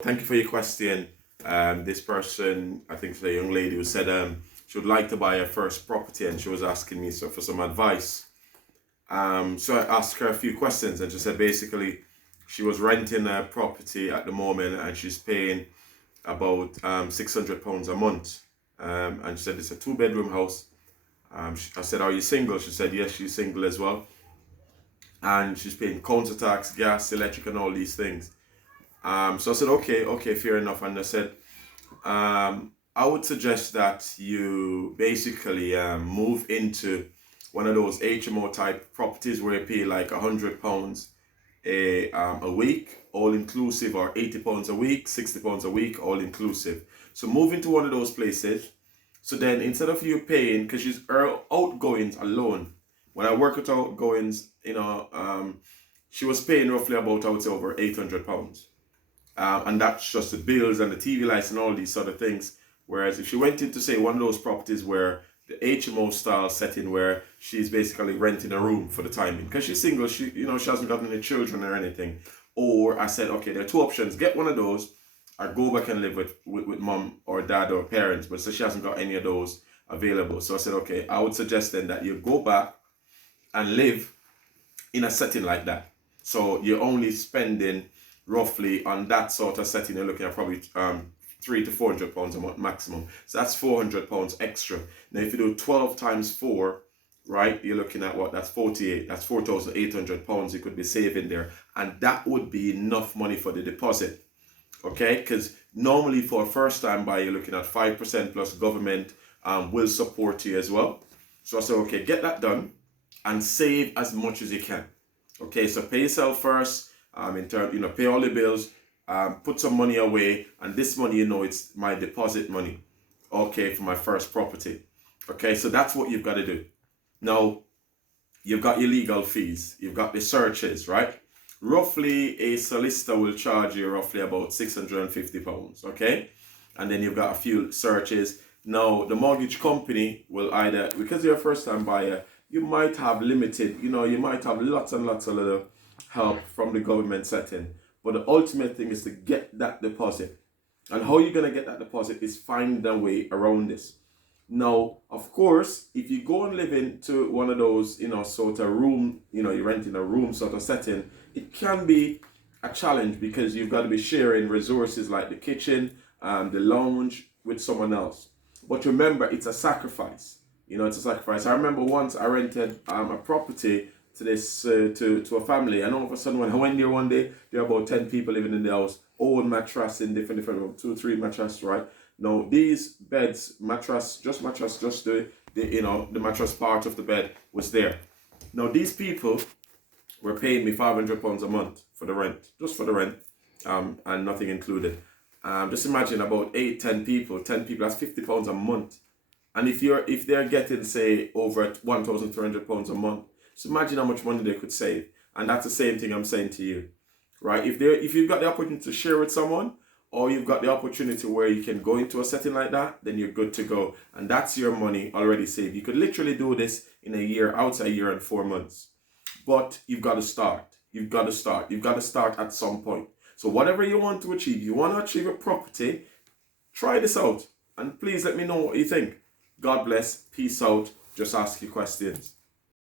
Thank you for your question. This person, I think it's a young lady who said she would like to buy her first property and she was asking me for some advice. So I asked her a few questions and she said basically she was renting a property at the moment and she's paying about £600 a month. And she said it's a two-bedroom house. I said, are you single? She said, yes, she's single as well. And she's paying council tax, gas, electric, and all these things. So I said, okay, fair enough. And I said, I would suggest that you basically move into one of those HMO type properties where you pay like £100 a week, all inclusive, or £80 a week, £60 a week, all inclusive. So move into one of those places. So then instead of you paying, because her outgoings alone, when I work with outgoings, she was paying roughly about, I would say, over £800. And that's just the bills and the TV lights and all these sort of things. Whereas if she went into, say, one of those properties where the HMO style setting where she's basically renting a room for the timing, because she's single, she hasn't got any children or anything. Or I said, okay, there are two options: get one of those, or go back and live with mom or dad or parents. But so she hasn't got any of those available. So I said, okay, I would suggest then that you go back and live in a setting like that. So you're only spending roughly on that sort of setting, you're looking at probably £300 to £400 a month maximum. So that's £400 extra. Now if you do 12 times 4, right, you're looking at what? That's 48. That's £4,800 you could be saving there. And that would be enough money for the deposit. Okay, because normally for a first time buyer, you're looking at 5% plus government will support you as well. So I said, okay, get that done and save as much as you can. Okay, so pay yourself first, pay all the bills, put some money away, and this money, it's my deposit money, okay, for my first property. Okay, so that's what you've got to do. Now, you've got your legal fees, you've got the searches, right? Roughly, a solicitor will charge you roughly about £650, okay? And then you've got a few searches. Now, the mortgage company will either, because you're a first-time buyer, you might have limited, you might have lots and lots of little help from the government setting. But the ultimate thing is to get that deposit. And how you're going to get that deposit is find a way around this. Now, of course, if you go and live into one of those, sort of room, you're renting a room sort of setting, it can be a challenge because you've got to be sharing resources like the kitchen, the lounge with someone else. But remember, it's a sacrifice. It's a sacrifice. I remember once I rented a property to this to a family, and all of a sudden when I went there one day, there were about 10 people living in the house, old mattress in different rooms, 2-3 mattresses, right? Now these beds, just the mattress part of the bed was there. Now these people were paying me £500 a month for the rent, just for the rent, and nothing included. Just imagine about 10 people, that's £50 a month. And if they're getting, say, over £1,300 a month, so imagine how much money they could save. And that's the same thing I'm saying to you, right? If you've got the opportunity to share with someone, or you've got the opportunity where you can go into a setting like that, then you're good to go. And that's your money already saved. You could literally do this in a year, outside a year and 4 months. But you've got to start. You've got to start at some point. So whatever you want to achieve, you want to achieve a property, try this out. And please let me know what you think. God bless. Peace out. Just ask your questions.